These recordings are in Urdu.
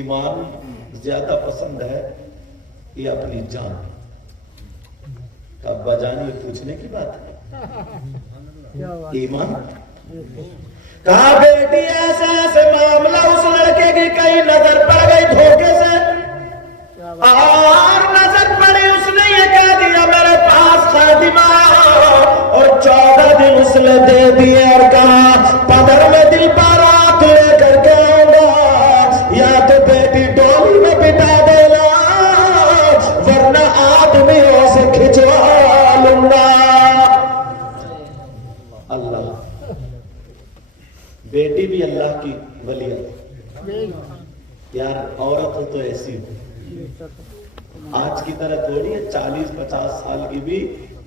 ایمان زیادہ پسند ہے یا اپنی جان؟ ابا جان یہ پوچھنے کی بات ہے. ایمان کہا بیٹی ایسے ایسے معاملہ اس لڑکے کی کئی نظر پڑ گئی دھوکے سے اور نظر پڑی اس نے یہ کہہ دیا میرے پاس خادمہ اور 14 دن اس نے دے دیے اور کہا پدر میں دل بارات لے کر کے آؤں گا یا تو بیٹی ڈولی میں بٹا دینا ورنہ آدمیوں سے کھچوا لوں گا. اللہ بیٹی بھی اللہ کی ولی ہے یار. عورت ہو تو ایسی ہو. آج کی طرح تھوڑی ہے 40-50 سال کی بھی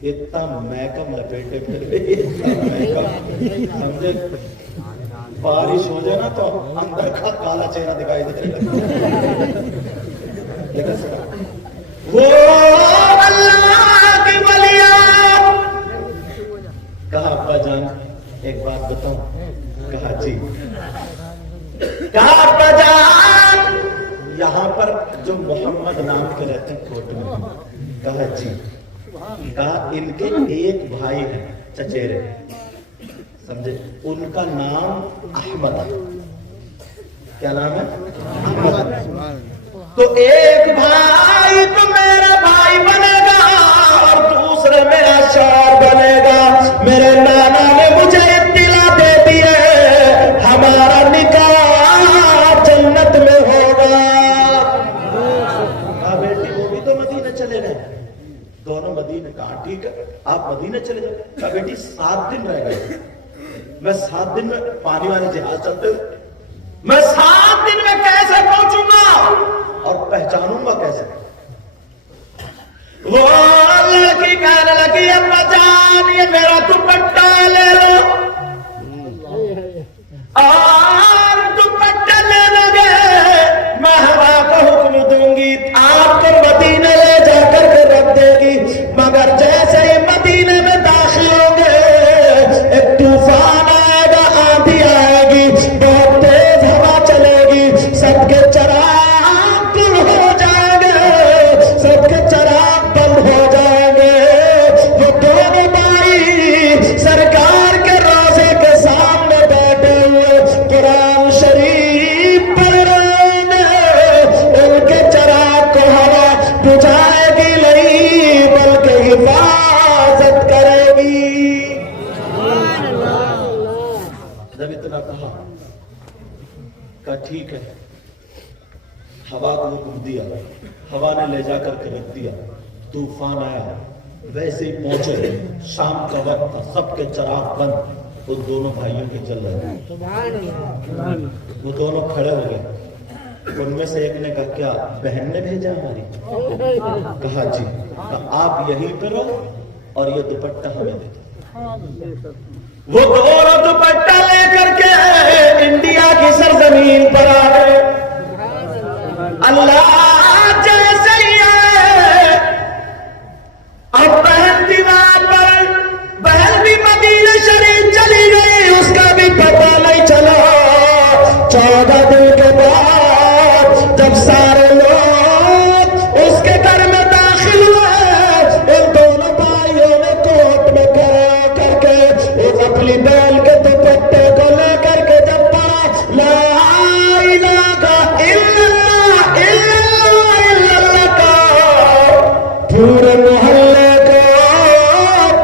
اتنا میک اپ لپیٹے پھر گئی سمجھے. بارش ہو جائے نا تو اندر کا کالا چہرہ دکھائی دے وہ اللہ کی ولیاں. کہا ابا جان ایک بات بتاؤں؟ کہا جی. کہا ابا جان یہاں پر جو محمد نام کے رہتے ہیں کوٹ میں. کہا جی. کہا ان کے ایک بھائی ہیں چچیرے سمجھے ان کا نام احمد ہے. کیا نام ہے؟ احمد. تو ایک بھائی تو میرا بھائی بنے گا اور دوسرا میرا شوہر بنے گا. میرے نانا نے مجھے اطلاع دے دی ہے ہمارا نکاح جنت میں ہوگا. ہاں بیٹی وہ بھی تو مدینہ چلے گئے دونوں مدینہ. کہا ٹھیک ہے آپ مدینہ چلے جائیں. کہا بیٹی 7 دن رہ گئے میں 7 دن میں پانی والے جہاز چلتے ہوئے میں 7 دن میں کیسے پہنچوں گا اور پہچانوں گا کیسے؟ وہ لڑکی کہنے لگی ابا جان یہ میرا دوپٹہ لے لو اور دوپٹہ لے لگے میں ہوا کو حکم دوں گی آپ کو مدینے لے جا کر کے رکھ دے گی. مگر جیسے ہی مدینے میں داخل ہوں گے ایک طوفان آئے گا آندھی آئے گی بہت تیز ہوا چلے گی سب کے چراغ دور ہو جائیں گے سب کے چراغ بند ہو جائیں گے. وہ دونوں بھائی سرکار کے روضے کے سامنے بیٹھے ہوئے قرآن شریف پڑھ رہے ہیں. ان کے چراغ کو ہوا بجھائے گی نہیں بلکہ حفاظت کرے گی. جب اتنا کہا ٹھیک ہے ہوا کو حکم دیا ہوا نے لے جا کر کے رکھ دیا. طوفان آیا ویسے ہی پہنچے شام کا وقت تھا سب کے چراغ بند ان دونوں بھائیوں کے جل رہے. وہ دونوں کھڑے ہو گئے. ان میں سے ایک نے کہا کیا بہن نے بھیجا ہماری؟ کہا جی. کہا آپ یہیں پہ رہو اور یہ دوپٹہ ہمیں دے دو. وہ دونوں دوپٹہ لے کر کے انڈیا کی سرزمین پر آ گئے. اللہ جیسے ہی آئے اب بہن دیوار پر بہن بھی مدینہ شریف چلی گئی اس کا بھی پتہ نہیں چلا. 14 دن کے بعد جب سارے لوگ اس کے گھر میں داخل ہوئے ان دونوں بھائیوں نے کوٹ میں کھڑا کر کے اس اپنی بہن کے دوپٹے کو لے کر کے جب پڑھا لا الہ الا اللہ الا اللہ الا اللہ کا پورے محلے کو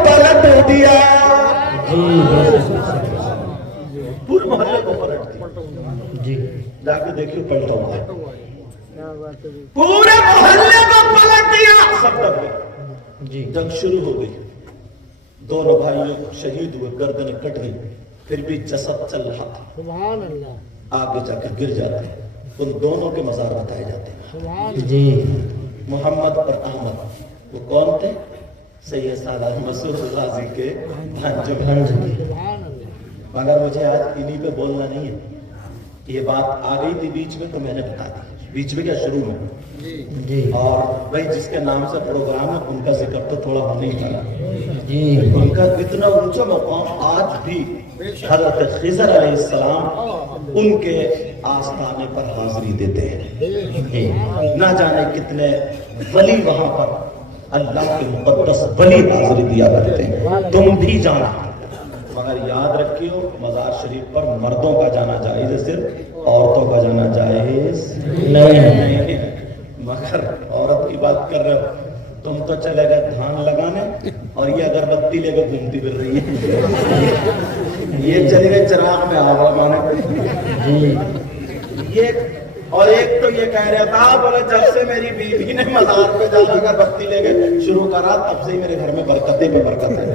پلٹ دیا. پورے محلے کو پلٹ دیا. جی جا کے دیکھیے پلٹا ہوا پورے محلے کو پلٹ دیا. سب ڈر گئے. جی جنگ شروع ہو گئی. دونوں بھائی شہید ہوئے گردنیں کٹ گئی پھر بھی جسد چل رہا تھا. سبحان اللہ. آگے جا کے گر جاتے ہیں. ان دونوں کے مزار بتائے جاتے ہیں. جی محمد اور احمد وہ کون تھے؟ سید سالار مسعود غازی کے بھانجے. مگر مجھے آج انہی پہ بولنا نہیں ہے. یہ بات آ گئی تھی بیچ میں تو میں نے بتا دی. بیچ میں کیا شروع میں اور بھائی جس کے نام سے پروگرام ہے ان کا ذکر تو تھوڑا ہونے ہی والا، ان کا اتنا اونچا مقام آج بھی حضرت خضر علیہ السلام ان کے آستانے پر حاضری دیتے ہیں، نہ جانے کتنے ولی وہاں پر اللہ کے مقدس ولی حاضری دیا کرتے ہیں، تم بھی جانا، مگر یاد رکھیو مزار شریف پر مردوں کا جانا جائز ہے، صرف عورتوں کا جانا جائز نہیں، مگر عورت کی بات کر رہے ہو تم تو چلے گئے دھان لگانے اور یہ اگربتی لے کے گھومتی پھر رہی ہے، یہ چلے گئے چراغ میں آگ لگانے، یہ اور ایک تو یہ کہہ رہا تھا بولے جب سے میری بیوی نے مزار پہ جا اگربتی لے کے شروع کرا تب سے ہی میرے گھر میں برکتیں پہ برکت ہے،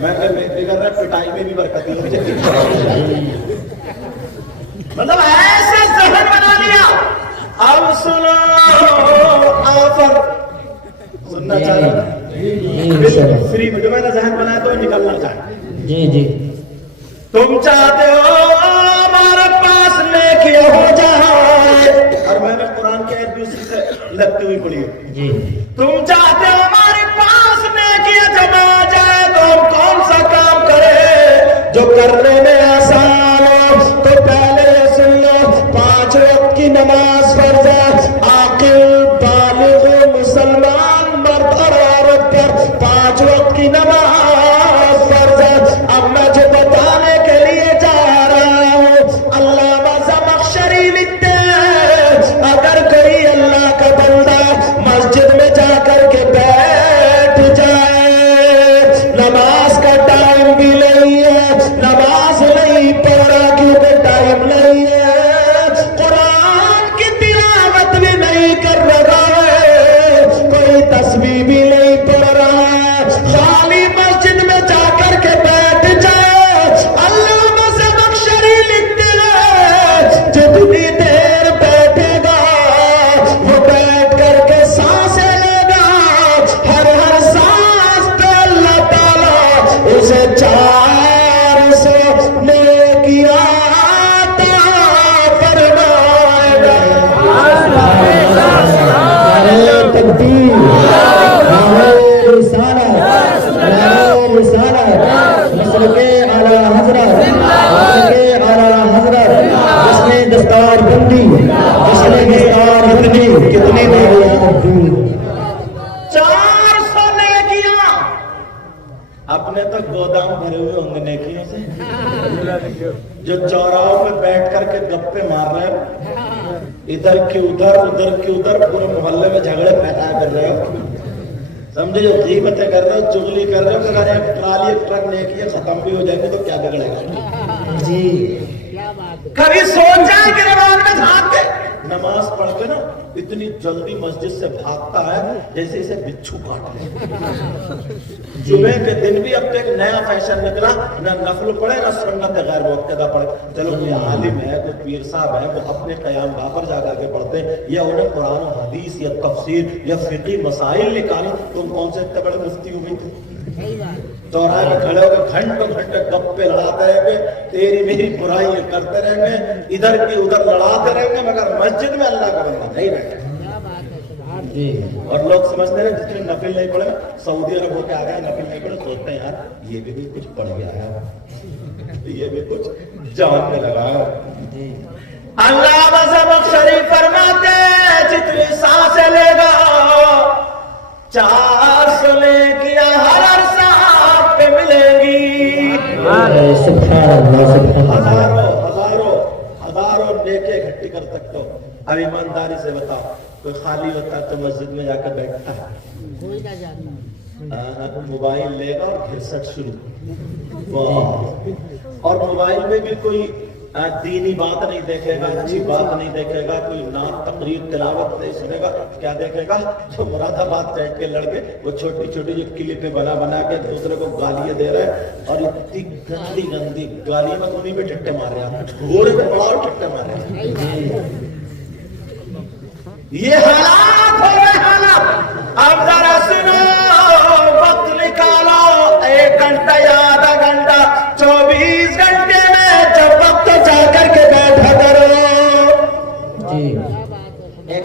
میں فکر رہا پٹائی میں بھی برکتیں ہو جاتی، مطلب ایسے ذہن بنا لیا۔ اب سنو آفر سننا چاہیے فری میں جو میں نے ذہن بنایا تو نکلنا چاہیے، تم چاہتے ہو ہمارے پاس نیکیاں ہو جائے، اور میں نے قرآن کی آیت بھی اسی سے لگتی ہوئی پڑھی ہے، تم چاہتے ہو ہمارے پاس نیکیاں جمع آ جائے تو ہم کون سا کام کرے جو کرنے میں آسان ہو، تو پہلے یہ سن لو 5 وقت کی نماز فرض ہے، عاقل بالغ مسلمان مرد اور عورت پر 5 وقت کی نماز فرض ہے۔ اب میں جو بتانے کے لیے جا رہا ہوں علامہ زمخشری لکھتے ہیں اگر کوئی اللہ کا بندہ مسجد میں جا کر کے بیٹھ جائے، نماز کا ٹائم بھی نہیں ہے، نماز نہیں پڑھ رہا کیونکہ ٹائم نہیں ہے، قرآن کی تلاوت بھی نہیں کر رہا ہے، کوئی تسبیح بھی نہیں پڑھ رہا ہے، خالی مسجد میں جا کر کے بیٹھ جائے، علامہ زمخشری لکھتے ہیں جتنی دیر بیٹھے گا وہ بیٹھ کر کے سانسیں لے گا، ہر سانس پہ اللہ تعالیٰ اسے 400 نیکیاں عطا فرمائے گا۔ تکبیر، نعرہ رسالت، نعرہ رسالت، مسلک اعلی حضرت، مسلک اعلی حضرت، جس نے دستار بندی، جس نے دستار بندی، کتنی نیکیاں 400 نیکیاں، اپنے تو گودام بھرے ہوئے ہوں گے نیکیوں سے، جو چوراہوں پہ بیٹھ کر کے گپے مار رہے ہیں، ادھر کی ادھر ادھر کی ادھر، پورے محلے میں جھگڑے پیدا کر رہے ہو، سمجھے، جو غیبتیں کر رہے ہو، چغلی کر رہے ہو، اگر ایک ٹرالی ایک ٹرک نیکیاں ختم بھی ہو جائیں گے تو کیا بگڑے گا؟ جی کبھی سوچا کہ نماز میں بھاگ کے نماز پڑھ کے نا اتنی جلدی مسجد سے بھاگتا ہے جیسے اسے بچھو کاٹ لے، جمعے کے دن بھی اب ایک نیا فیشن نکلا، نہ نفل پڑھے نہ سنت غیر موقعہ پڑھے، چلو کوئی عالم ہے کوئی پیر صاحب ہے وہ اپنے قیام گاہ پر جا کر کے پڑھتے ہیں، یا انہیں قرآن و حدیث یا تفسیر یا فقہی مسائل نکالو، تم کون سے اتنے بڑے مفتی ہوئی تھے؟ چوراہے میں کھڑے ہو کے گھنٹوں گھنٹے گپے لڑاتے رہیں گے، تیری میری برائی کرتے رہیں گے، ادھر کی ادھر لڑاتے رہیں گے، مگر مسجد میں اللہ کا بندہ نہیں بیٹھے۔ اور لوگ سمجھتے ہیں جس نے نفل نہیں پڑھے، سعودی عرب ہو کے آ گیا نفل نہیں پڑھے، سوچتے ہیں یار یہ بھی کچھ پڑھ گیا ہے، یہ بھی کچھ جان میں لگا ہے۔ علامہ زمخشری فرماتے جتنی سانسیں لے گا 400 نیکیاں ہر سانس پہ ملیں گی، ہزاروں نیکیاں اکٹھی کر سکتے ہو۔ اب ایمانداری سے بتاؤ کوئی خالی ہوتا ہے تو مسجد میں جا کر بیٹھتا ہے، موبائل لے گا اور گھسٹ شروع، اور موبائل میں بھی کوئی دینی بات نہیں دیکھے گا، اچھی بات نہیں دیکھے گا، کوئی نعت تقریر تلاوت نہیں سنے گا، کیا دیکھے گا؟ جو مراد آباد بیٹھ کے لڑکے وہ چھوٹی چھوٹی جو کلپیں بنا کے دوسرے کو گالیاں دے رہے ہیں، اور اتنی گندی گندی گالیاں میں انہیں پہ ٹھٹے مار رہے ہیں، گھوڑے کو بڑا اور ٹھٹے مار رہے ہیں۔ یہ حالات ہو رہے حالات۔ اب ذرا سنو، وقت نکالو 1 گھنٹہ یا آدھا گھنٹہ، 24 گھنٹے میں جب وقت جا کر کے بیٹھا کرو۔ ایک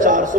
400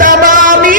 80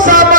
80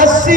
80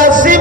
80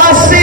80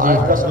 8-10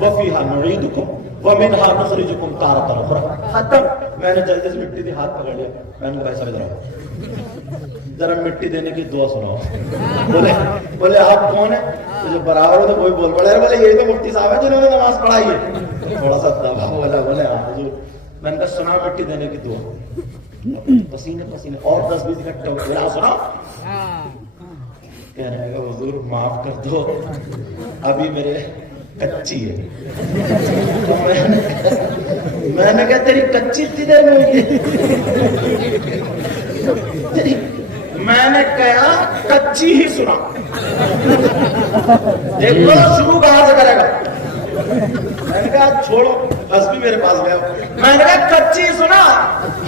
وفیہا نعیدکم ومنہا نخرجکم تارۃ اخری. ختم. میں نے جلدی سے مٹی دی ہاتھ پکڑ لیا. میں نے کہا بھائی صاحب ادھر آؤ, ذرا مٹی دینے کی دعا سناؤ. بولے آپ کون ہیں؟ جو برابر ہو تو کوئی بول پڑے. بولے یہ تو مفتی صاحب ہیں جنہوں نے نماز پڑھائی ہے. تھوڑا سا دبا بولا. بولے ہاں حضور. میں نے کہا سنا مٹی دینے کی دعا. پسینے پسینے اور 10-20 اکٹھے ہو گئے. سنا کہنے لگا حضور معاف کر دو, ابھی میرے کچی ہے. میں نے کہا تیری کچی اتنی دیر میں ہوئی ہے؟ میں نے کہا کچی ہی سنا. دیکھو شروع کہاں سے کرے گا. میں نے کہا چھوڑو, بس بھی میرے پاس گیا. میں نے کہا کچی سنا.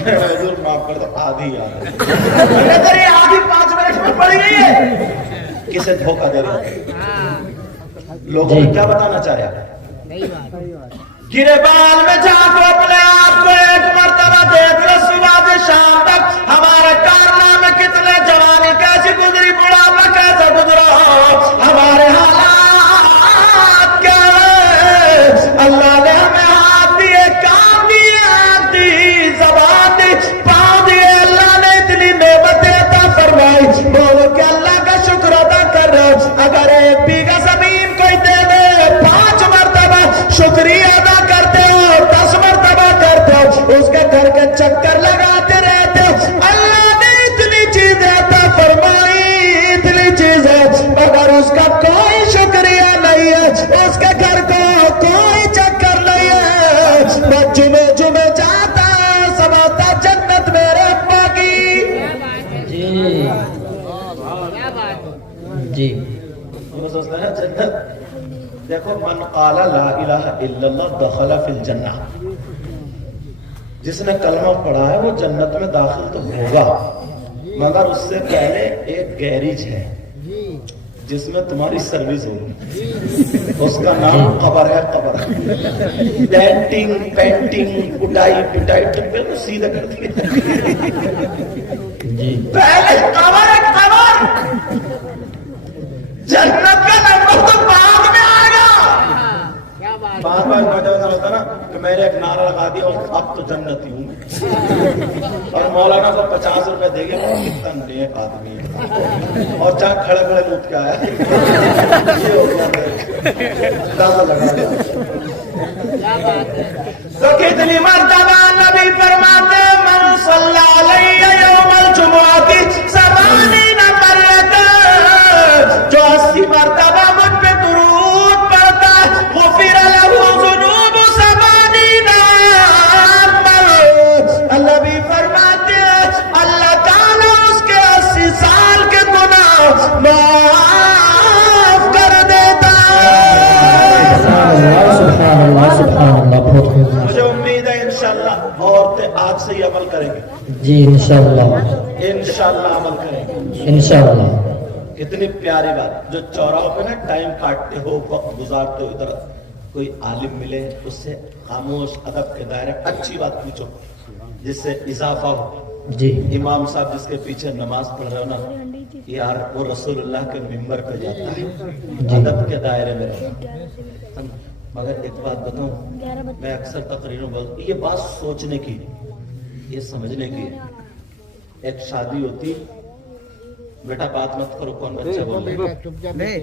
حضور معاف کر دو, آدھی یاد ہے. میں نے کہا تیری آدھی 5 منٹ میں پڑ گئی ہے. کسے دھوکہ دے رہا ہے؟ لوگوں کو کیا بتانا چاہ رہے ہیں؟ گرے بال میں جا کو اپنے آپ کو ایک مرتبہ دیکھ لو. صبح سے شام تک ہمارے کارنامے کتنے, جوانی کیسی گزری, بڑھاپا کیسے گزرا, ہمارے حالات کیا ہے. اللہ نے ہمیں ہاتھ دیے, کام دیے, آنکھ دی, زبان دی, پاؤں دیے. اللہ نے اتنی نعمتیں عطا فرمائی. بولو کہ اللہ کا شکر ادا کر رہے ہو. اگر 1 بیگھا زمین کوئی دے دے, 5 مرتبہ شکریہ ادا کرتے ہو, 10 مرتبہ کرتے ہو, اس کے گھر کے چکر لگاتے رہتے ہو. اللہ نے اتنی چیزیں عطا فرمائی, اتنی چیزیں, مگر اس کا کوئی شکریہ نہیں ہے. اس کے گھر کو کوئی چکر نہیں ہے. بس جمعے جمعے جاتا, سماتا جنت میرے ابا کی. جی وہ سوچتا ہے جنت. دیکھو من قال لا الہ الا اللہ دخل فی الجنہ. جس نے کلمہ پڑھا ہے وہ جنت میں داخل تو ہوگا, مگر اس سے پہلے ایک گیریج ہے جس میں تمہاری سروس ہوگی. اس کا نام قبر ہے. قبر ڈینٹنگ, پینٹنگ, کٹائی پٹائی ٹپے تو سیدھا کر دیا. پہلے قبر ہے. قبر جنت کا نمبر تو بعد میں آئے گا. بعد میں سمجھتا نا کہ میں نے ایک نعرہ لگا دیا اور اب تو جنت ہی ہوں. اور مولانا کو 50 روپے دے گے, کتنا نیک آدمی ہے, اور جہاں کھڑے کھڑے لوٹ کے آیا. یہ ہو گیا اندازہ لگا دیا. تو کتنی مرتبہ نبی فرماتے من صلی علیہ یوم الجمعہ 80 مرتبہ, جو 80 مرتبہ مجھ پہ درود پڑھتا غفر له ذنوب 70 عاما. اللہ بھی فرماتے ہیں اللہ تعالیٰ اس کے 80 سال کے گناہ معاف کر دیتا ہے. سبحان اللہ, سبحان اللہ. مجھے امید ہے انشاءاللہ عورتیں آج سے ہی عمل کریں گے. جی انشاءاللہ, انشاءاللہ عمل کریں گے انشاءاللہ. کتنی پیاری بات. جو چوراہوں پہ نا ٹائم کاٹتے ہو, وقت گزارتے ہو, ادھر کوئی عالم ملے, اس سے خاموش ادب کے دائرے اچھی بات پوچھو جس سے اضافہ ہو. جی امام صاحب جس کے پیچھے نماز پڑھ رہے ہو نا, یار وہ رسول اللہ کے ممبر پہ جاتا ہے, ادب کے دائرے میں رہتا. مگر ایک بات بتاؤں, میں اکثر تقریروں میں یہ بات سوچنے کی, یہ سمجھنے کی. ایک شادی ہوتی, بیٹا بات مت کرو, کون بچہ بول رہے,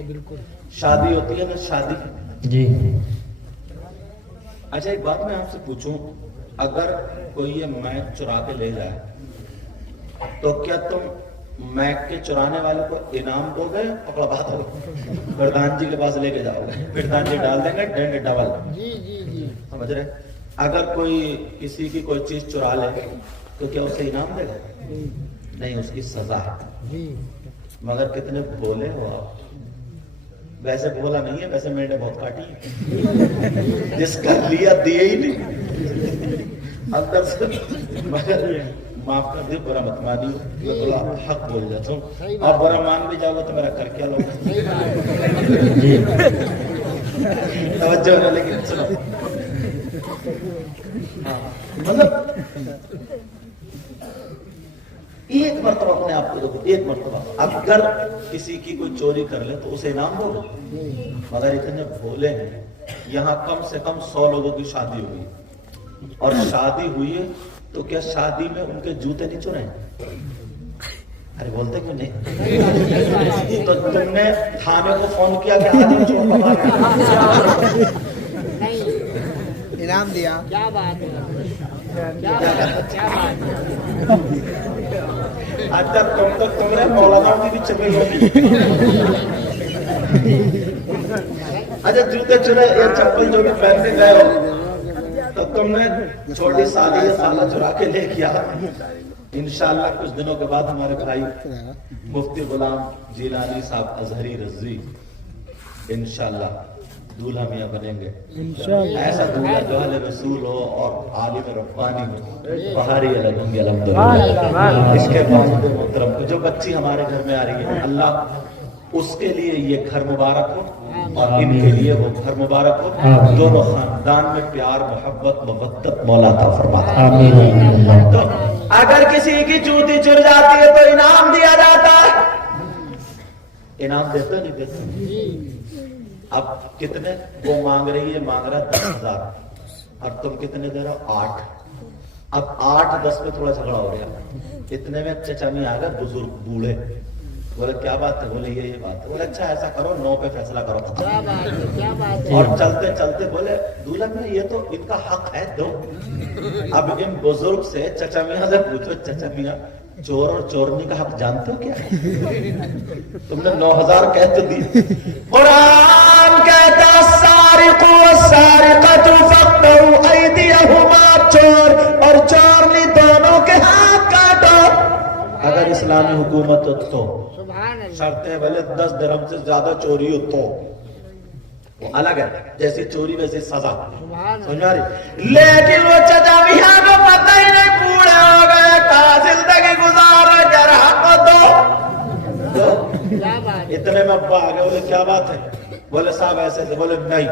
شادی ہوتی ہے نا, شادی. جی اچھا ایک بات میں آپ سے پوچھوں, اگر کوئی یہ میک چرا کے لے جائے تو کیا تم میک کے چرانے والے کو انعام دو گے؟ پکڑا بات ہوگی, پردھان جی کے پاس لے کے جاؤ گے, پردھان جی ڈال دیں گے ڈنڈ ڈبل. سمجھ رہے, اگر کوئی کسی کی کوئی چیز چرا لے تو کیا اسے انعام دے گا؟ نہیں, اس کی سزا ہے. مگر کتنے بھولے ہو آپ. ویسے بھولا نہیں ہے, ویسے میں نے بہت کاٹی ہے, جس کا لیا دیے ہی نہیں اندر سے. مگر معاف کر دے, برا مت مانیو, میں تھوڑا حق بول جاتا ہوں, اور برا مان بھی جاؤ گا تو میرا کر کیا لوگا. توجہ ہونا, لیکن سنو مطلب ایک ایک مرتبہ اپنے آپ کو دیکھو، ایک مرتبہ اگر کسی کی کوئی چوری کر لے تو اسے انعام دو، مگر اتنے بھولے ہیں، یہاں کم سے کم 100 لوگوں کی شادی ہوئی اور شادی ہوئی ہے تو کیا شادی میں ان کے جوتے نہیں چرائے؟ ارے بولتے کیوں نہیں؟ تو تم نے تھانے کو فون کیا کہ آدمی چور پکڑا انعام دیا؟ کیا بات ہے، اچھا تم نے مولانا کی بھی چپل ہوگی، اچھا جوتے چرے یا چپل جو بھی پہن کے گئے ہو تو تم نے چھوٹی سالی یا سالہ چرا کے لے کیا، انشاءاللہ کچھ دنوں کے بعد ہمارے بھائی مفتی غلام جیلانی صاحب ازہری رضوی انشاءاللہ دولہا میاں بنیں گے، ایسا دولہا جو اہل رسول ہو اور عالم ربانی ہو، بہاری الگ ہوں گے الحمدللہ۔ اس کے بعد محترم جو بچی ہمارے گھر میں آ رہی ہے، اللہ اس کے لیے یہ گھر مبارک ہو اور ان کے لیے وہ گھر مبارک ہو، دونوں خاندان میں پیار محبت مودت مولا عطا فرماتا۔ تو اگر کسی کی جوتی چر جاتی ہے تو انعام دیا جاتا ہے، انعام دیتے نہیں دیتے؟ اب کتنے وہ مانگ رہی ہے، مانگ رہا ہے 10,000 اور تم کتنے دے رہے ہو؟ 8۔ اب 8-10 پہ تھوڑا جھگڑا ہو گیا، اتنے میں چچا می آ گئے بزرگ بوڑھے، بولے کیا بات ہے؟ بولے یہ بات ہے۔ بولے اچھا ایسا کرو 9 پہ فیصلہ کرو، اور چلتے چلتے بولے دولہا میں یہ تو ان کا حق ہے دو۔ اب ان بزرگ سے چچا میاں سے پوچھو، چچا میاں چور اور چورنی کا حق جانتے ہو کیا ہے؟ تم نے 9,000 کہہ تو دی، قرآن کہتا السارق والسارقۃ فاقطعوا ایدیہما، چور اور چورنی دونوں کے ہاتھ کاٹو۔ اگر اسلامی حکومت ہو تو شرط ہے بھلے 10 درہم سے زیادہ چوری ہو تو وہ الگ ہے، جیسی چوری ویسی سزا، سمجھ آ رہی؟ لیکن وہ چچا میاں کو پتہ ہی نہیں، بوڑھے ہو گئے، کہاں زندگی گزار رہے، جرا حق دو۔ اتنے میں ابا آ گئے، بولے کیا بات ہے؟ بولے صاحب ایسے تھے۔ بولے نہیں،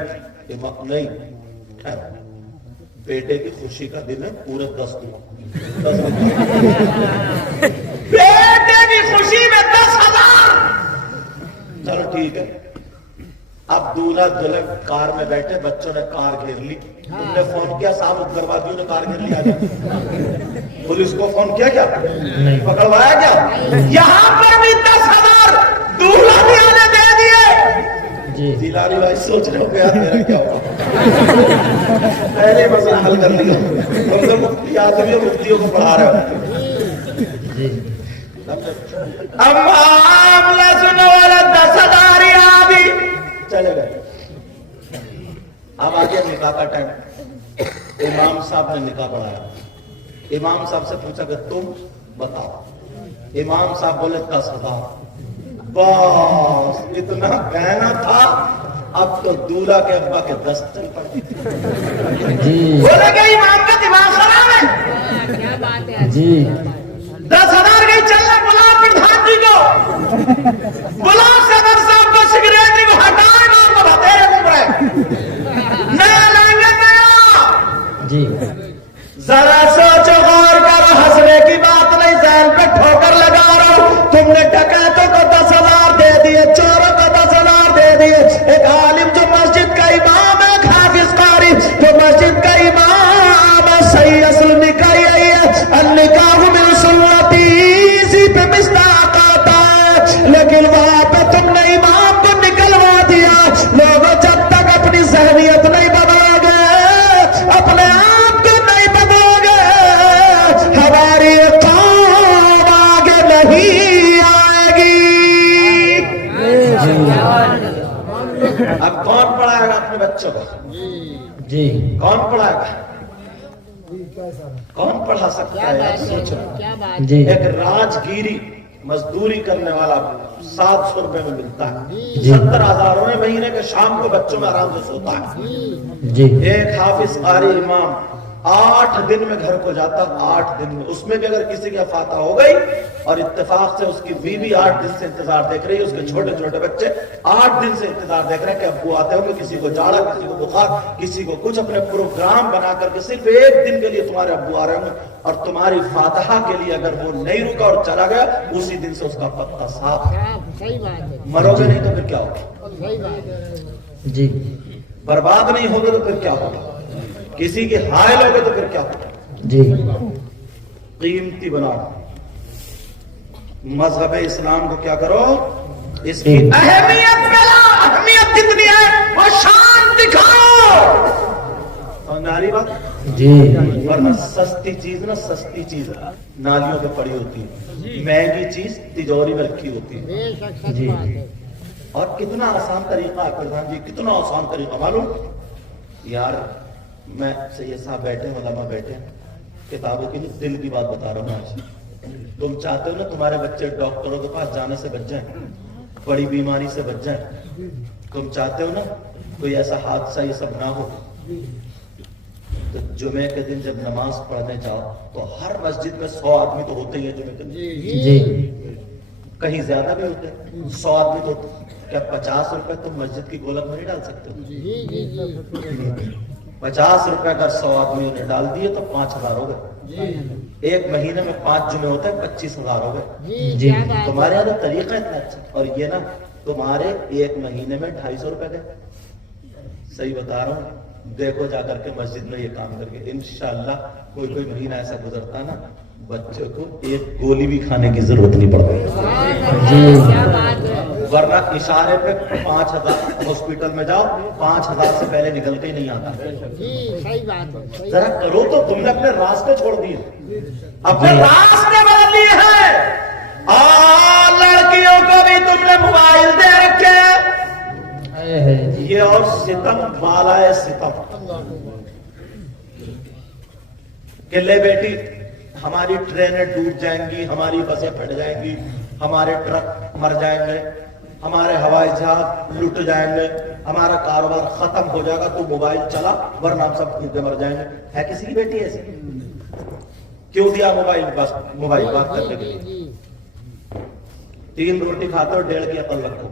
بیٹے کی خوشی کا دن ہے، پورے 10 بیٹے کی خوشی میں 10,000۔ چلو ٹھیک ہے۔ اب دولہا دلہن کار میں بیٹھے، بچوں نے کار گھیر لی، تم نے فون کیا صاحب دروازیوں نے کار گھیر لیا، پولیس کو فون کیا کیا؟ پکڑوایا کیا؟ یہاں پر بھی 10,000 دولہا میاں نے دے دیے۔ جیلانی بھائی سوچ رہے ہو گیا میرا کیا ہوگا؟ پہلے مسئلہ حل کر لیا، تم سے مفتی آدمی اور مفتیوں کو پڑھا رہے ہو۔ اب معاملہ سنو والا 10,000 ہی آدھی چلے گئے۔ اب آگے نکاح کا ٹائم، امام صاحب نے نکاح پڑھایا، امام صاحب سے پوچھا کہ تم بتاؤ، امام صاحب بولے 10,000۔ بس اتنا گہنا تھا، اب تو دولہا کے ابا کے 10 چل پڑے۔ بولے کہ امام کا دماغ خراب ہے، کیا بات ہے جی 10,000 کی چلنا، بلا پردھان جی کو، بلا صدر صاحب کو، سیکریٹری کو ہٹائے، امام کو بھتیرے کو پڑے، نیا لائیں گے نیا۔ جی ذرا سوچو غور کرو، ہنسنے کی بات نہیں، ذہن پہ ٹھوکر لگا رہا ہوں۔ تم نے ڈکیتوں کو 10,000 دے دیے، چوروں کو 10,000 دے دیے، ایک عالم جو مسجد کا امام ہے، ایک حافظ قاری جو مسجد کا امام ہے، صحیح اصل نکاح یہی ہے، النکاح من سنتی، اسی پہ مصداق آتا ہے، لیکن وہاں پہ تم نے امام کو نکلوا دیا۔ لوگوں جب تک اپنی ذہنیت نہیں بدلو گے، اپنے آپ کو نہیں بدلو گے، ہماری قوم آگے نہیں آئے گی۔ اب کون پڑھائے گا اپنے بچوں کو؟ جی کون پڑھائے گا؟ کون پڑھا سکتا ہے یار؟ سوچو، کیا بات جی ایک راجگیری مزدوری کرنے والا 700 روپے میں ملتا ہے، جی 70,000 مہینے کے شام کو بچوں میں آرام سے سوتا ہے۔ جی ایک حافظ قاری امام 8 دن میں گھر کو جاتا، 8 دن میں، اس میں بھی اگر کسی کی فاتح ہو گئی اور اتفاق سے اس کی بیوی 8 دن سے انتظار دیکھ رہی ہے، اس کے چھوٹے چھوٹے بچے 8 دن سے انتظار دیکھ رہے ہیں کہ ابو آتے ہوں گے، کسی کو جاڑا، کسی کو بخار، کسی کو کچھ، اپنے پروگرام بنا کر کے صرف 1 دن کے لیے تمہارے ابو آ رہے ہوں گے، اور تمہاری فاتحہ کے لیے اگر وہ نہیں رکا اور چلا گیا، اسی دن سے اس کا پتہ صاف ہے۔ مرو گے نہیں تو پھر کیا ہوگا؟ جی برباد نہیں ہوگے تو پھر کیا ہوگا؟ کسی کے حائل ہوگے تو پھر کیا ہوگا؟ جی قیمتی بناؤ، مذہب اسلام کو کیا کرو، اس کی اہمیت ملا، اہمیت جتنی ہے وہ شان دکھاؤ، سمجھاری بات؟ جی ورنہ سستی چیز نا، سستی چیز نالیوں پہ پڑی ہوتی ہے، مہنگی چیز تجوری میں رکھی ہوتی ہے۔ جی اور کتنا آسان طریقہ ہے پردھان جی، کتنا آسان طریقہ معلوم؟ یار میں سید صاحب بیٹھے، علماء بیٹھے، کتابوں کی دل کی بات بتا رہا ہوں آج۔ تم چاہتے ہو نا تمہارے بچے ڈاکٹروں کے پاس جانے سے بچ جائیں، بڑی بیماری سے بچ جائیں، تم چاہتے ہو نا کوئی ایسا حادثہ یہ سب نہ ہو، تو جمعے کے دن جب نماز پڑھنے جاؤ تو ہر مسجد میں 100 آدمی تو ہوتے ہی ہیں جمعے کے دن، جی کہیں زیادہ بھی ہوتے ہیں، 100 آدمی تو ہوتے ہیں۔ کیا 50 روپے تم مسجد کی گولک میں نہیں ڈال سکتے ہو؟ 50 روپے اگر 100 آدمیوں نے ڈال دیے تو 5000 ہو گئے، ایک مہینے میں 5 جمعے ہوتے ہیں، 25000 ہو گئے۔ جی تمہارے یہاں تو طریقہ اتنا اچھا، اور یہ نا تمہارے ایک مہینے میں 250 روپے گئے، صحیح بتا رہا ہوں، دیکھو جا کر کے مسجد میں یہ کام کر کے، انشاءاللہ کوئی مہینہ ایسا گزرتا نا بچے کو ایک گولی بھی کھانے کی ضرورت نہیں پڑتی، ورنہ اشارے پہ 5000 ہاسپٹل میں جاؤ، 5000 سے پہلے نکل کے ہی نہیں آتا۔ ذرا کرو تو، تم نے اپنے راستے چھوڑ دیے، اپنے راستے بدل لیے ہیں، اور لڑکیوں کو بھی تم نے موبائل دے رکھے، یہ اور ستم والا ہے ستم، کہ لے بیٹی ہماری ٹرینیں ڈوب جائیں گی، ہماری بسیں پھٹ جائیں گی، ہمارے ٹرک مر جائیں گے، ہمارے ہوائی جہاز لٹ جائیں گے، ہمارا کاروبار ختم ہو جائے گا، تو موبائل چلا ورنہ ہم سب بھوکے مر جائیں گے۔ ہے کسی کی بیٹی ایسی؟ کیوں دیا موبائل؟ بس موبائل بات کرنے کے لیے، 3 روٹی کھاتے ہو، 1.5 کی عقل رکھو۔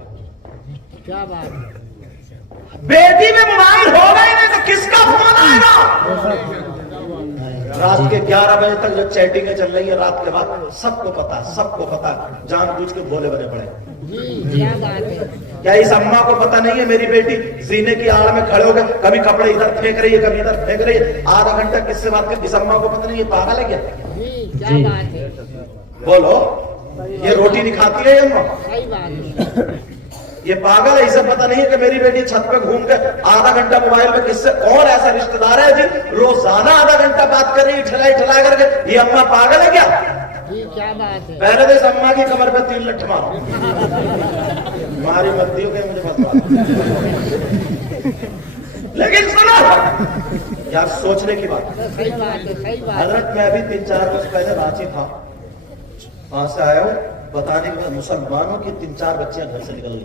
کیا بات، بیٹی میں موبائل ہوگا ہی نہیں تو کس کا فون آئے گا؟ رات کے 11 بجے تک جو چیٹنگیں چل رہی ہیں رات کے بعد، سب کو پتا، سب کو پتا، جان بوجھ کے بھولے بنے پڑے۔ کیا بات ہے، کیا اس اماں کو پتا نہیں ہے میری بیٹی زینے کی آڑ میں کھڑے ہو گئے، کبھی کپڑے ادھر پھینک رہی ہے، کبھی ادھر پھینک رہی ہے، آدھا گھنٹہ کس سے بات کر، اس اماں کو پتا نہیں یہ پاگل ہے کیا؟ کیا بات ہے، بولو، یہ روٹی نہیں کھاتی ہے یہ اماں؟ صحیح بات ہے، یہ پاگل ہے، اسے پتا نہیں ہے کہ میری بیٹی چھت پہ گھوم کے آدھا گھنٹہ موبائل میں کس سے، کون ایسا رشتہ دار ہے جی روزانہ آدھا گھنٹہ بات کر رہی ٹھلا کر کے، یہ اماں پاگل ہے کیا؟ جی کیا بات ہے، پہلے تو اس اماں کی کمر پہ 3 لٹھ مارو، ہماری مدیوں کے مجھے بس بات، لیکن سنو یار، سوچنے کی بات۔ صحیح بات ہے، صحیح بات ہے، حضرت میں ابھی 3-4 روز پہلے رانچی تھا، وہاں سے آیا ہوں، بتانے کے مسلمانوں کی 3-4 بچیاں گھر سے نکل گئی،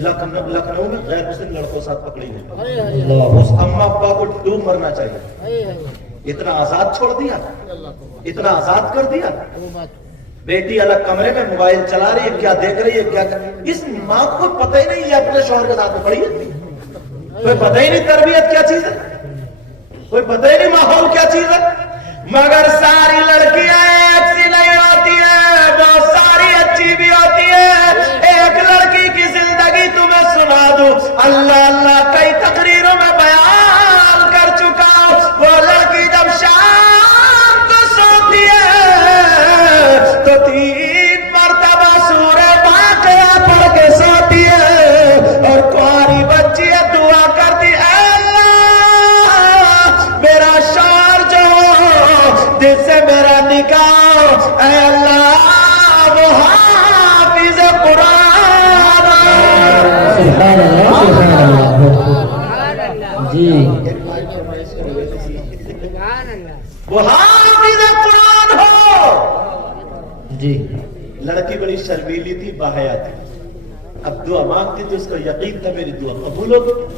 لکھنؤ میں غیر مسلم لڑکوں ساتھ پکڑی ہوئی، اس اماں ابا کو ڈوب مرنا چاہیے، اتنا آزاد چھوڑ دیا، اتنا آزاد کر دیا۔ بیٹی الگ کمرے میں موبائل چلا رہی ہے، کیا دیکھ رہی ہے، کیا کر رہی ہے، اس ماں کو پتہ ہی نہیں یہ اپنے شوہر کے ساتھ میں پڑی ہے، کوئی پتہ ہی نہیں تربیت کیا چیز ہے، کوئی پتہ ہی نہیں ماحول کیا چیز ہے۔ مگر ساری لڑکیاں ایک سی نہیں ہوتی ہیں، بہت ساری اچھی بھی ہوتی ہیں۔ ایک لڑکی کی زندگی تمہیں سنا دوں، اللہ اللہ کئی تقریروں میں بیان کر چکا ہوں، وہ لڑکی جب شام کو سوتی ہے تو 3 مرتبہ سورہ واقعہ پڑھ کے سوتی ہے، اور کواری بچی ہے دعا کرتی ہے، اللہ میرا شوہر جو جس سے میرا نکاح، اے اللہ وہ حافظ قرآن، سبحان اللہ، سبحان اللہ، جی سبحان اللہ، وہ حافظ قرآن ہو۔ جی لڑکی بڑی شرمیلی تھی، باحیا تھی، اب دعا مانگتی تھی، اس کو یقین تھا میری دعا قبول ہوگی،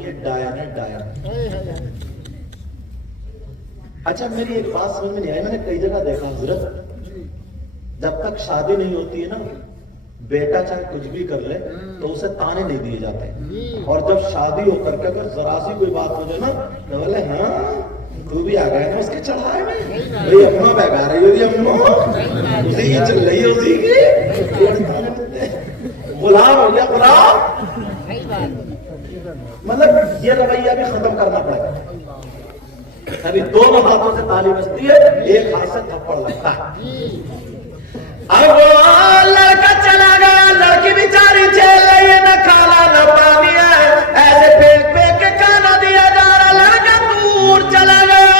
نہیں ہے، ڈائن ہے، ڈائن۔ ہائے ہائے اچھا میری ایک بات سمجھ میں نہیں آئی، میں نے کئی جگہ دیکھا حضرت، جب تک شادی نہیں ہوتی ہے نا بیٹا چاہے کچھ بھی کر لے تو اسے تانے نہیں دیے جاتے، اور جب شادی ہو کر کے اگر ذرا سی کوئی بات ہو جائے نا تو بولے ہاں تو بھی آ گیا نا اس کے چڑھائے میں، بھئی اماں بہگا رہی ہوگی، اماں اسی کی چل رہی ہوگی، غلام ہو گیا غلام۔ مطلب یہ رویہ بھی ختم کرنا پڑے گا۔ ابھی دونوں ہاتھوں سے تالی بجتی ہے، ایک ہاتھ سے تھپڑ لگتا ہے۔ اب وہ لڑکا چلا گیا، لڑکی بیچاری جھیل رہی ہے، نہ کھانا نہ پانی ہے، ایسے پھینک پھینک کے کھانا دیا جا رہا، لڑکا دور چلا گیا۔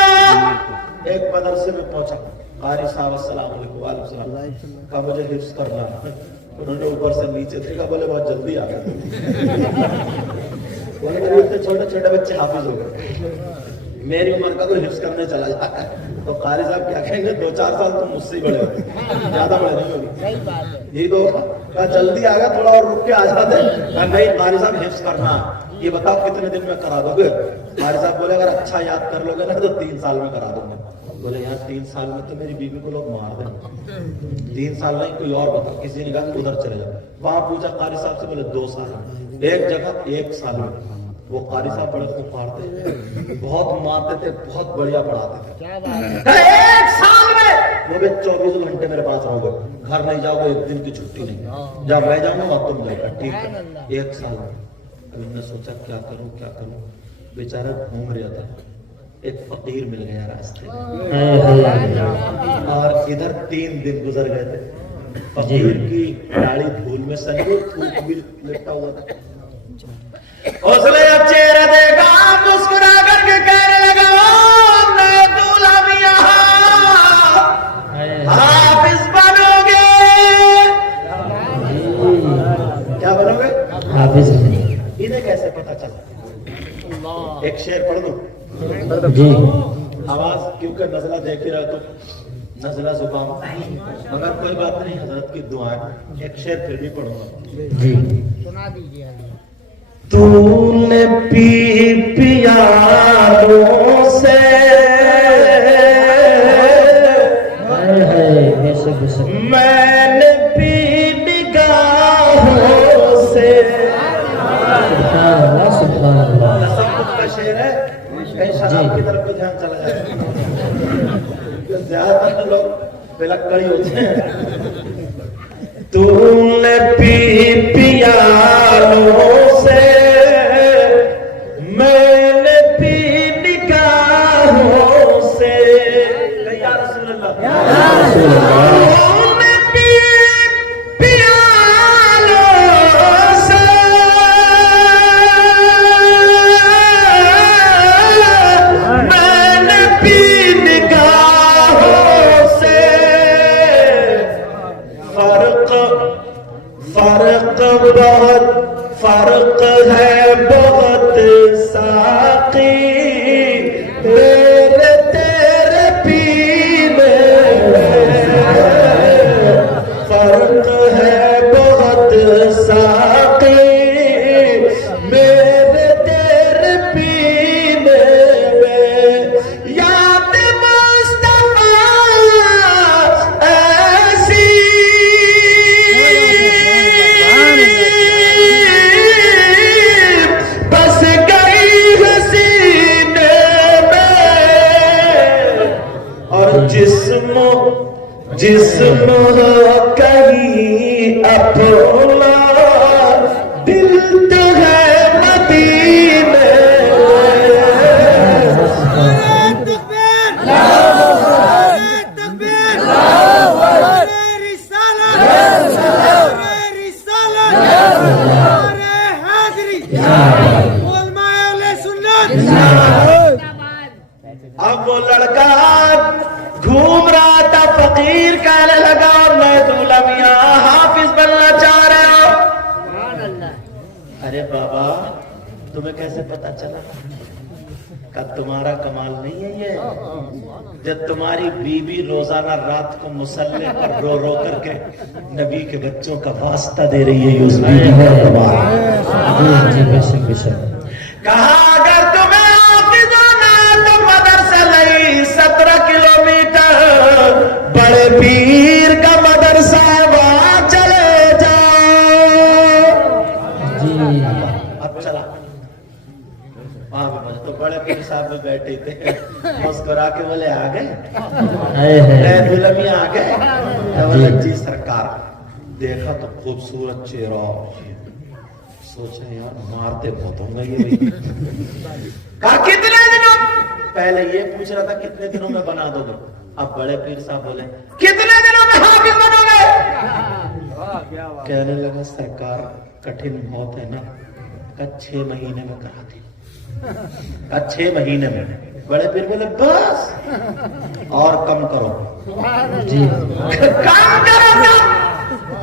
ایک مدرسے میں پہنچا، قاری صاحب السلام علیکم، وعلیکم السلام، کہا مجھے حفظ کرنا ہے۔ انہوں نے اوپر سے نیچے دیکھا، بولے بہت جلدی آ گئے، بولے اتنے چھوٹے چھوٹے بچے حافظ ہو گئے، میری عمر کا کوئی حفظ کرنے چلا جاتا ہے تو قاری صاحب کیا کہیں گے 2-4 سال تم مجھ سے ہی بڑے ہو، زیادہ بڑے نہیں ہوگی، یہی تو کہا جلدی آ گیا، تھوڑا اور رک کے آ جاتے، کہا نہیں قاری صاحب حفظ کرنا، یہ بتاؤ کتنے دن میں کرا دو گے؟ قاری صاحب بولے اگر اچھا یاد کر لو گے نا تو 3 سال میں کرا دوں گا۔ بولے یار 3 سال میں تو میری بیوی کو لوگ مار دیں، 3 سال نہیں کوئی اور بتاؤ، کسی نے کہا ادھر چلے جاؤ، وہاں پوچھا قاری صاحب سے، بولے 2 سال، ایک جگہ 1 سال میں۔ وہ قاری صاحب بڑے خوب پڑھاتے تھے، بہت مارتے تھے، بہت بڑھیا پڑھاتے تھے، 1 سال میں وہ بھی 24 گھنٹے میرے پاس رہو گے، گھر نہیں جاؤ گے، 1 دن کی چھٹی نہیں، جب میں جاؤں گا تم جاؤ گا، ٹھیک ہے 1 سال میں۔ ابھی میں سوچا کیا کروں کیا کروں، بیچارہ گھوم رہا تھا، ایک فقیر مل گیا راستے میں، اور ادھر 3 دن گزر گئے تھے، فقیر کی داڑھی دھول میں سنگو تھوک بھی لٹا ہوا تھا، اس نے اب چہرہ دیکھا، مسکرا کر کے کہنے لگا میں دولہا میاں حافظ بنو گے، کیا بنو گے؟ حافظ۔ انہیں کیسے پتا چلا؟ ایک شعر پڑھ دوں جی آواز، کیونکہ نزلہ دیکھ ہی رہا تو نزلہ زکام، مگر کوئی بات نہیں، حضرت کی دعائیں، ایک شعر پھر بھی پڑھوں گا جی۔ سنا دیجیے تو نے پی پیالوں سے میں نے پی نگاہوں سے، تصوف کا شعر ہے، کہیں شراب کی طرف کو دھیان چلا جائے، زیادہ تر لوگ پلکڑی ہوتے ہیں۔ تو نے پی پیالوں سے میں نے پی نگاہوں سے، یا رسول اللہ، تو نے پی پیالوں سے میں نے پی نگاہوں سے، فرق ہے بہت ساقی میرے تیرے پینے میں، فرق ہے بہت ساقی میرے تیرے پینے میں، یاد مصطفیٰ ایسی بس گئی ہے سینے میں، اور جسم کہیں اپنا دل تو ہے مدینے اب وہ لڑکا گھوم رہا تھا، فقیر کہنے لگا میں دولہا میاں حافظ بننا چاہ رہا ہوں۔ ارے بابا تمہیں کیسے پتا چلا؟ کہ تمہارا کمال نہیں ہے یہ، جب تمہاری بیوی روزانہ رات کو مصلی پر رو رو کر کے نبی کے بچوں کا واسطہ دے رہی ہے، یہ اس بیوی کا کمال۔ کہا اگر تمہیں حافظ ہونا ہے تو مدرسہ نہیں 17 کلومیٹر بڑے پیر کا مدرسہ ہے وہاں چلے جاؤ. جی اب چلا وہاں بھی تو بڑے پیر صاحب میں بیٹھے تھے مسکرا کے بولے آ گئے دلمی آ گئے. جی سرکار. دیکھا تو خوبصورت چہرہ سوچا یار مارتے بہت ہوں گے یہ. کہا کتنے دنوں پہلے یہ پوچھ رہا تھا کتنے دنوں میں بنا دو گے. اب بڑے پیر صاحب بولے کتنے دنوں میں حافظ بنو گے. کہنے لگا سرکار کٹھن بہت ہے نا. کہا 6 مہینے میں کرا دی. 6 مہینے میں. بڑے پیر بولے بس اور کم کرو. جی کام کرو کم.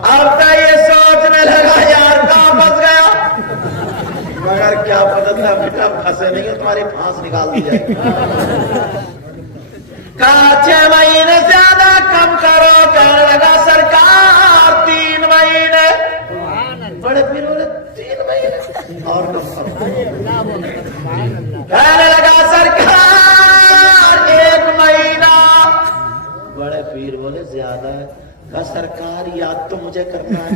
اب تو یہ سوچنے لگا یار کہاں پھنس گیا. مگر کیا پتا تھا بیٹا پھنسے نہیں تمہاری پھانس نکال دی جائے. کہا 6 مہینے زیادہ کم کرو. کہنے لگا سرکار 3 مہینے. بڑے پیر بولے 3 مہینے اور کم کرو. کہنے لگا سرکار 1 مہینہ. بڑے پیر بولے زیادہ ہے. کہا سرکار یاد تو مجھے کرنا ہے.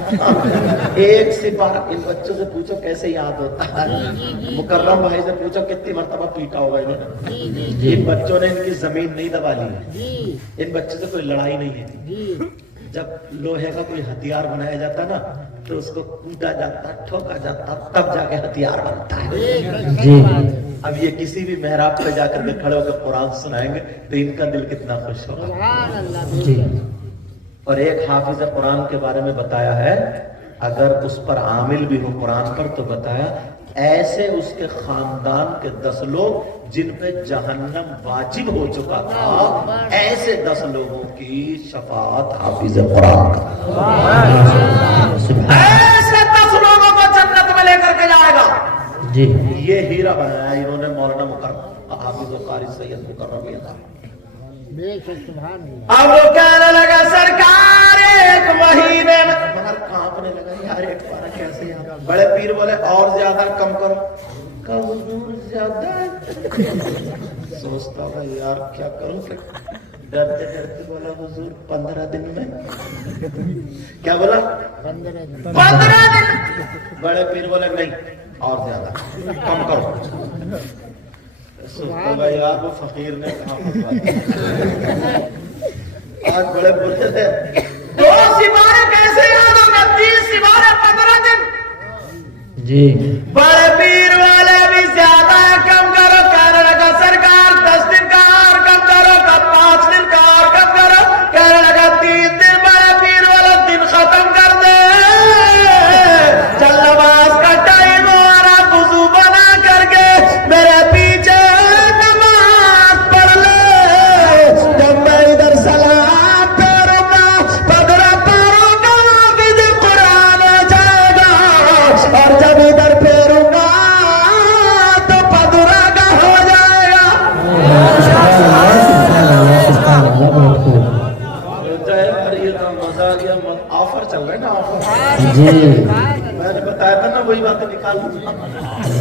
1 سپارہ. ان بچوں سے پوچھو کیسے یاد ہوتا ہے. مکرم بھائی سے پوچھو کتنی مرتبہ پیٹا ہوگا انہوں نے. ان بچوں نے ان کی زمین نہیں دبا لی ہے. ان بچوں سے کوئی لڑائی نہیں ہے. جب لوہے کا کوئی ہتھیار بنایا جاتا نا تو اس کو کوٹا جاتا ٹھوکا جاتا تب جا کے ہتھیار بنتا ہے. جی اب یہ کسی بھی محراب پہ جا کر کے کھڑے ہو کے قرآن سنائیں گے تو ان کا دل کتنا خوش ہوگا. جی اور ایک حافظ قرآن کے بارے میں بتایا ہے اگر اس پر عامل بھی ہو قرآن پر تو بتایا ایسے اس کے خاندان کے 10 لوگ جن پہ جہنم واجب ہو چکا تھا ایسے 10 لوگوں کی شفاعت حافظ قرآن کا. ایسے 10 لوگوں کو جنت میں لے کر کے جائے گا. جی یہ ہیرا بنایا انہوں نے مولانا مکرم حافظ قاری سید مکرم اللہ. اب وہ کہنے لگا سرکار 1 مہینے میں. مگر کانپنے لگا یار 1 بار کیسے یار. بڑے پیر بولے اور زیادہ کم کرو. کہا حضور زیادہ. سوچتا ہوگا یار کیا کروں. ڈرتے ڈرتے بولا حضور 15 دن میں. کیا بولا 15 دن. بڑے پیر بولے نہیں اور زیادہ کم کرو. سوچتا ہوگا یار وہ فقیر نے کہا آج بڑے بولتے تھے 2 سپارے کیسے یاد ہوگا 30 سپارے 15 دن. جی بڑے پیر والے بھی زیادہ کم کرو. کہنے لگا سرکار 10 دن کا اور کم کرو. 5 دن کا اور کم کرو. کہنے لگا 3 دن. بڑے پیر والا دن ختم کر دے. چل نماز کا ٹائم ہو رہا وضو بنا کر کے میرے پیچھے نماز پڑھ لے. جب میں ادھر سلام پھیروں گا 15 پاروں کا حافظ قرآن آ جائے گا اور جب ادھر پھیروں گا تو 15 کا ہو جائے گا. یہ تو مزہ آ گیا. آفر چل رہا ہے نا آفر. جی میں نے بتایا تھا نا وہی باتیں نکال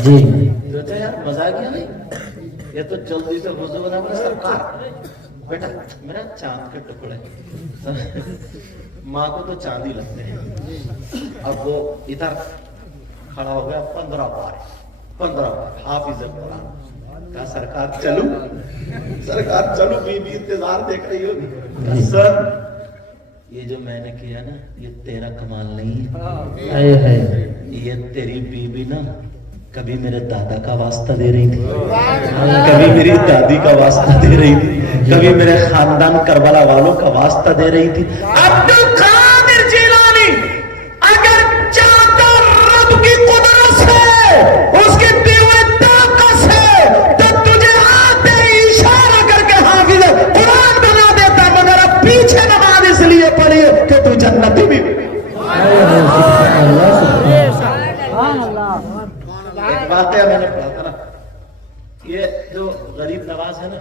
جی سوچا یار مزہ آ گیا نہیں. یہ تو جلدی سے وضو بنا بولے سرکار بیٹا میرا چاند کے ٹکڑے. ماں کو تو چاندی لگتے ہیں. اب وہ ادھر کھڑا ہو گیا 15 بار حافظ قرآن. کہا سرکار چلو. سرکار چلو. بیوی انتظار دیکھ رہی ہوگی. سر یہ جو میں نے کیا نا یہ تیرا کمال نہیں ہے. یہ تیری بیوی نا کبھی میرے دادا کا واسطہ دے رہی تھی کبھی میری دادی کا واسطہ دے رہی تھی کبھی میرے خاندان کربلا والوں کا واسطہ دے رہی تھی. عبد القادر جیلانی اگر چاہتا رب کی قدرت سے اس کے دیوے طاقت سے تو تجھے آتے اشارہ کر کے حافظ قرآن بنا دیتا. مگر اب پیچھے نماز اس لیے پڑھی کہ تو جنتی بھی. ایک واقعہ میں نے پڑھا تھا نا یہ جو غریب نواز ہے نا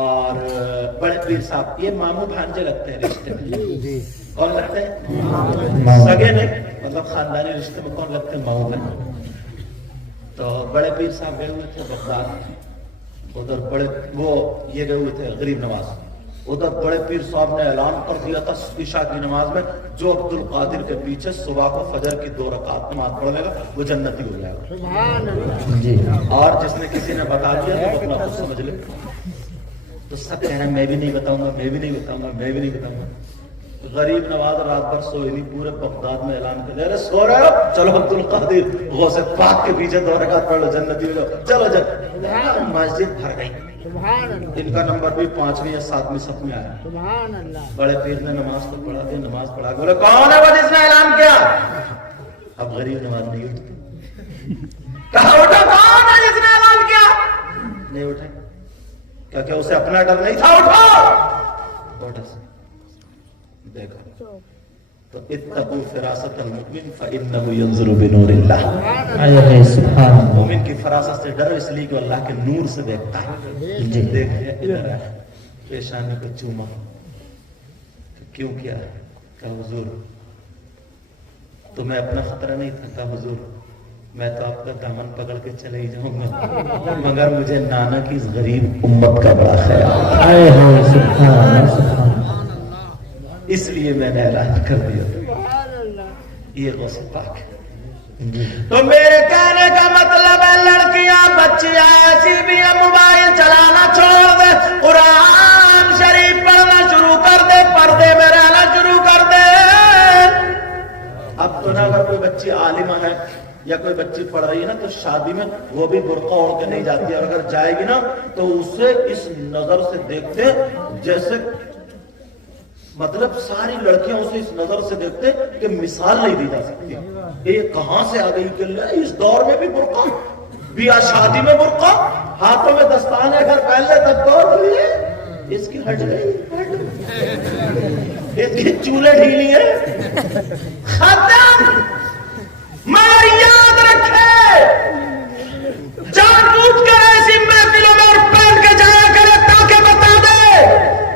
اور بڑے پیر صاحب یہ ماموں بھانجے لگتے ہیں رشتے میں. کون لگتے ہیں؟ سگے نہیں مطلب خاندانی رشتے میں کون لگتے ہیں؟ ماموں بھانجے. تو بڑے پیر صاحب گئے ہوئے تھے بغداد، ادھر بڑے وہ یہ گئے ہوئے تھے غریب نواز، ادھر بڑے پیر صاحب نے اعلان کر دیا تھا عشاء کی نماز میں جو عبد القادر کے پیچھے صبح کو فجر کی 2 رکعت نماز پڑھ لے گا وہ جنتی ہو جائے گا۔ سبحان اللہ۔ جی اور جس نے کسی نے بتا دیا تو اپنا خود سمجھ لے۔ تو سب کہہ رہے ہیں میں بھی نہیں بتاؤں گا، میں بھی نہیں بتاؤں گا، میں بھی نہیں بتاؤں گا۔ غریب نواز رات بھر سوئے نہیں، پورے بغداد میں اعلان کر دیا، ارے سو رہے ہو چلو عبد القادر غوث پاک کے پیچھے 2 رکعت پڑھ لو جنتی ہو جاؤ، چلو مسجد بھر گئی۔ سبحان اللہ۔ ان کا نمبر بھی 5ویں یا 7ویں صف میں آیا۔ سبحان اللہ۔ بڑے پیر نے نماز کو پڑھا دیا، نماز پڑھا کے بولے کون ہے وہ جس نے اعلان کیا؟ اب غریب نواز نہیں اٹھتے، کہا اٹھا کون ہے جس نے اعلان کیا؟ نہیں اٹھے، کیا اسے اپنا ڈر نہیں تھا؟ اٹھو اٹھا دیکھو تو اتقوا فراست المؤمن فانه ينظر بنور الله۔ اے سبحان اللہ۔ مومن کی فراست سے ڈرو اس لیے کہ اللہ کے نور سے دیکھتا ہے۔ جی دیکھے ادھر ہے پیشانی کو چوما، کیوں کیا؟ کہ حضور تمہیں اپنا خطرہ نہیں تھا؟ کہ حضور میں تو آپ کا دامن پکڑ کے چلے ہی جاؤں گا مگر مجھے نانا کی اس غریب امت کا بڑا خیال، اے سبحان اللہ سبحان اللہ۔ اس لیے میں نے اعلان کر دیا۔ سبحان اللہ۔ یہ غوث پاک ہے۔ جی تو میرے کہنے کا مطلب ہے لڑکیاں بچیاں ایسی بھی ہیں موبائل چلانا چھوڑ دے، قرآن شریف پڑھنا شروع کر دے، پردے میں رہنا شروع کر دے۔ اب تو نہ اگر کوئی بچی عالمہ ہے یا کوئی بچی پڑھ رہی ہے نا تو شادی میں وہ بھی برقع اوڑھ کے نہیں جاتی ہے، اور اگر جائے گی نا تو اسے اس نظر سے دیکھتے جیسے مطلب ساری لڑکیاں اسے اس نظر سے دیکھتے کہ مثال نہیں دی جا سکتی۔ یہ کہاں سے آ گئی کہ اس دور میں بھی برقع، بیاہ شادی میں برقع، ہاتھوں میں دستان ہے گھر پہن لے تب دور لیے اس کی ہٹ گئی، اس کی چولے ڈھیلی ہے۔ ختم۔ مگر یاد رکھے جان بوجھ کر ایسی محفلوں میں اور پہن کے جایا کرے تاکہ بتا دے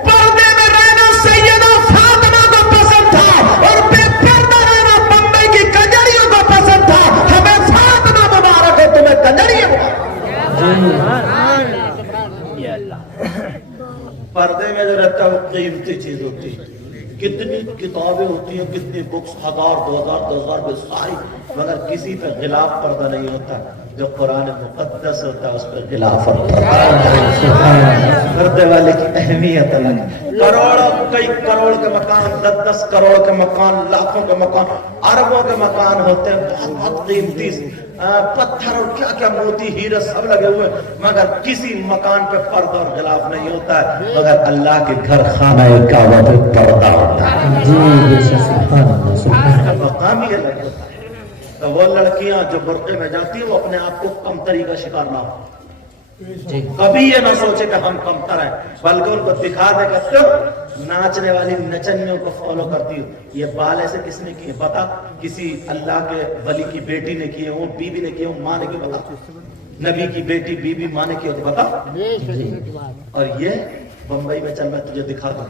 پردے میں رہنا سیدہ فاطمہ کو پسند تھا اور بے پردہ رہنا بمبئی کی کنجریوں کو پسند تھا۔ ہمیں فاطمہ مبارک ہے، تمہیں کنجری مبارک۔ پردے میں جو رہتا ہے وہ قیمتی چیز ہوتی ہے، کتنی کتابیں ہوتی ہیں، کتنی بکس، 1000 2000 بے ساری، مگر کسی پہ غلاف پردہ نہیں ہوتا۔ جو قرآن مقدس ہوتا ہے اس پہ غلاف ہوتا ہے۔ پردے والے کی اہمیت الگ ہے۔ کروڑوں کئی کروڑ کے مکان، 10 کروڑ کے مکان، لاکھوں کے مکان، اربوں کے مکان ہوتے ہیں، بہت قیمتی پتھر اور کیا کیا موتی ہیرے سب لگے ہوئے، مگر کسی مکان پہ پردہ اور غلاف نہیں ہوتا ہے، مگر اللہ کے گھر خانہ کعبہ پہ پردہ ہوتا ہے۔ جی بے شک سبحان اللہ سبحان اس کا مقام ہی الگ ہوتا ہے۔ تو وہ لڑکیاں جو برقعے میں جاتی ہیں وہ اپنے آپ کو کمتری کا شکار نہ ہو، جی کبھی یہ نہ سوچے کہ ہم کمتر ہیں، بلکہ ان کو دکھا دے کہ تم ناچنے والی نچنیوں کو فالو کرتی ہو۔ یہ بال ایسے کس نے کیے بتا؟ کسی اللہ کے ولی کی بیٹی نے کیے ہوں، بیوی نے کیے ہوں، ماں نے کیے بتا؟ نبی کی بیٹی بیوی ماں نے کیے ہو بتا؟ اور یہ بمبئی میں چل میں تجھے دکھا دوں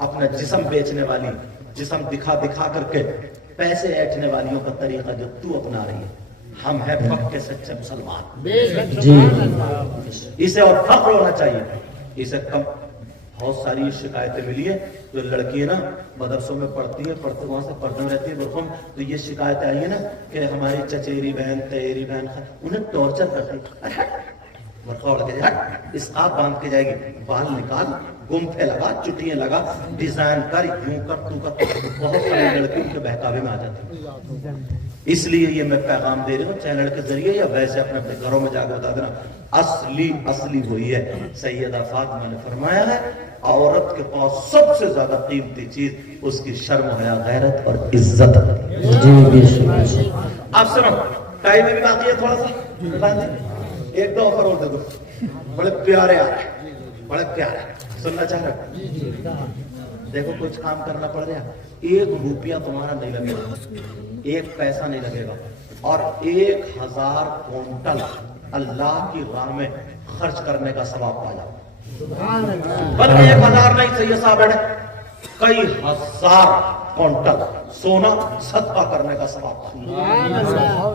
اپنا جسم بیچنے والی، جسم دکھا دکھا کر کے پیسے ایٹھنے والیوں کا طریقہ جو تو اپنا رہی ہے۔ ہم ہیں پکے سچے مسلمان، جی اسے اور فخر ہونا چاہیے۔ اسے کم بہت ساری شکایتیں ملی ہیں، جو لڑکی نا مدرسوں میں پڑھتی ہیں، پڑھتے وہاں سے پردے میں رہتی ہے برقعوں میں، تو یہ شکایتیں آئی ہیں نا کہ ہماری چچیری بہن تیری بہن انہیں ٹارچر کرتی، برقع اڑ کے ہٹ، اسقاف باندھ کے جائے گی، بال نکال، گمٹھے لگا، چٹیاں لگا، ڈیزائن کر، یوں کر تو کر، بہت ساری لڑکیوں کے بہکاوے میں آ جاتی ہیں۔ اس لیے یہ میں پیغام دے رہا ہوں چینل کے ذریعے یا ویسے اپنے اپنے گھروں میں جا کے بتا دینا، اصلی وہی ہے۔ سیدہ فاطمہ نے فرمایا ہے عورت کے پاس سب سے زیادہ قیمتی چیز اس کی شرم و حیا، غیرت اور عزت۔ جی بے شک آپ سنو، ٹائم میں بھی باقی ہے تھوڑا سا، ایک دو آفر اور دے دو، بڑے پیارے آ رہے ہیں، بڑے پیارے سننا چاہ رہے۔ دیکھو کچھ کام کرنا پڑ رہا ہے، 1 روپیہ تمہارا نہیں لگے گا، 1 پیسہ نہیں لگے گا، اور 1000 کونٹل اللہ کی راہ میں خرچ کرنے کا ثواب پا جاؤ۔ بلکہ 1000 نہیں، سید صاحب بیٹھے، کئی ہزار کونٹل سونا صدقہ کرنے کا ثواب پا جاؤ۔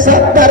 70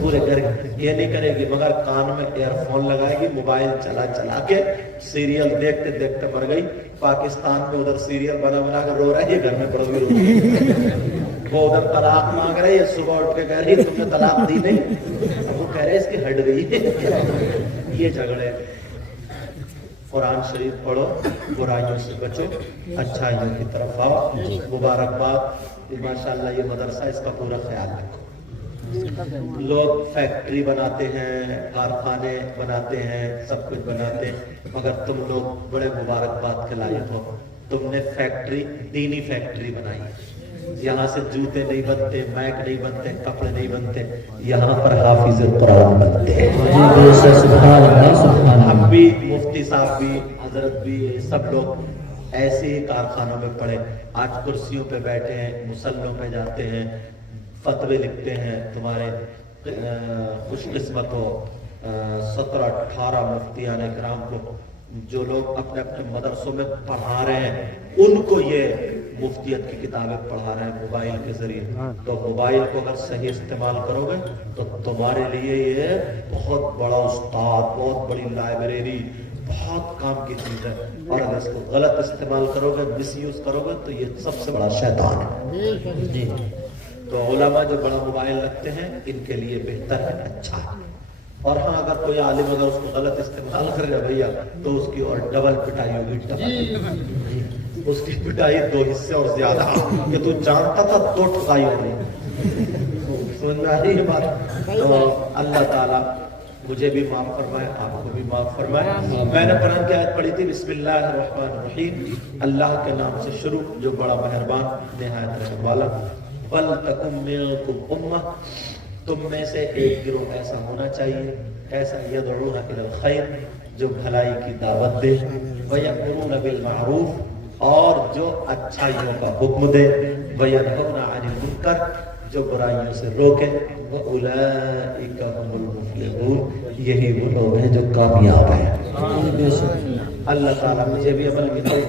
پورے گھر یہ نہیں کرے گی مگر کان میں ایئر فون لگائے گی موبائل چلا چلا کے سیریل دیکھتے دیکھتے مر گئی پاکستان میں ادھر سیریل بنا بنا کر رو رہا ہے یہ گھر میں پڑ گئی رو رہی ہے وہ ادھر طلاق مانگ رہے یہ صبح اٹھ کے کہہ رہی تم نے طلاق دی نہیں وہ کہہ رہے اس کی ہٹ گئی یہ جھگڑے قرآن شریف پڑھو برائیوں سے بچو اچھائیوں کی طرف آؤ مبارکباد ماشاءاللہ یہ مدرسہ اس کا پورا خیال رکھو لوگ فیکٹری بناتے ہیں کارخانے بناتے ہیں سب کچھ بناتے ہیں مگر تم لوگ بڑے مبارکباد کے لائق ہو تم نے فیکٹری دینی فیکٹری بنائی یہاں سے جوتے نہیں بنتے میک نہیں بنتے کپڑے نہیں بنتے یہاں پر حافظ قرآن بنتے ہیں سبحان اللہ سبحان اللہ ہم بھی مفتی صاحب بھی حضرت بھی سب لوگ ایسے ہی کارخانوں میں پڑے آج کرسیوں پہ بیٹھے ہیں مسلوں پہ جاتے ہیں فتوے لکھتے ہیں تمہارے خوش قسمت ہو 17-18 مفتیان کرام کو جو لوگ اپنے اپنے مدرسوں میں پڑھا رہے ہیں ان کو یہ مفتیت کی کتابیں پڑھا رہے ہیں موبائل کے ذریعے تو موبائل کو اگر صحیح استعمال کرو گے تو تمہارے لیے یہ بہت بڑا استاد بہت بڑی لائبریری بہت کام کی چیز ہے اور اگر اس کو غلط استعمال کرو گے مس یوز کرو گے تو یہ سب سے بڑا شیطان ہے جی تو علماء جو بڑا موبائل رکھتے ہیں ان کے لیے بہتر ہے اچھا ہے اور ہاں اگر کوئی عالم اگر اس کو غلط استعمال کر رہا بھیا تو اس کی اور ڈبل پٹائی ہوگی ڈبل اس کی پٹائی 2 حصے اور زیادہ کہ تو جانتا تھا تو ٹھکائی ہو رہی سمجھ میں آ رہی ہے بات تو اللہ تعالیٰ مجھے بھی معاف فرمائے آپ کو بھی معاف فرمائے میں نے قرآن کی آیت پڑھی تھی بسم اللہ الرحمن الرحیم اللہ کے نام سے شروع جو بڑا مہربان نہایت رحم والا وَلْتَكُمْ مِنْكُمْ أُمَّةٌ تم میں سے ایک گروہ ایسا ہونا چاہیے ایسا یدعون الی الخیر جو بھلائی کی دعوت دے وَيَأْمُرُونَ بِالْمَعْرُوفِ اور جو اچھائیوں کا حکم دے وَيَنْهَوْنَ عَنِ الْمُنْکَرِ جو برائیوں سے روکے وَأُولَئِكَ هُمُ الْمُفْلِحُونَ یہی وہ لوگ ہیں جو کامیاب ہیں اللہ تعالیٰ مجھے بھی عمل کی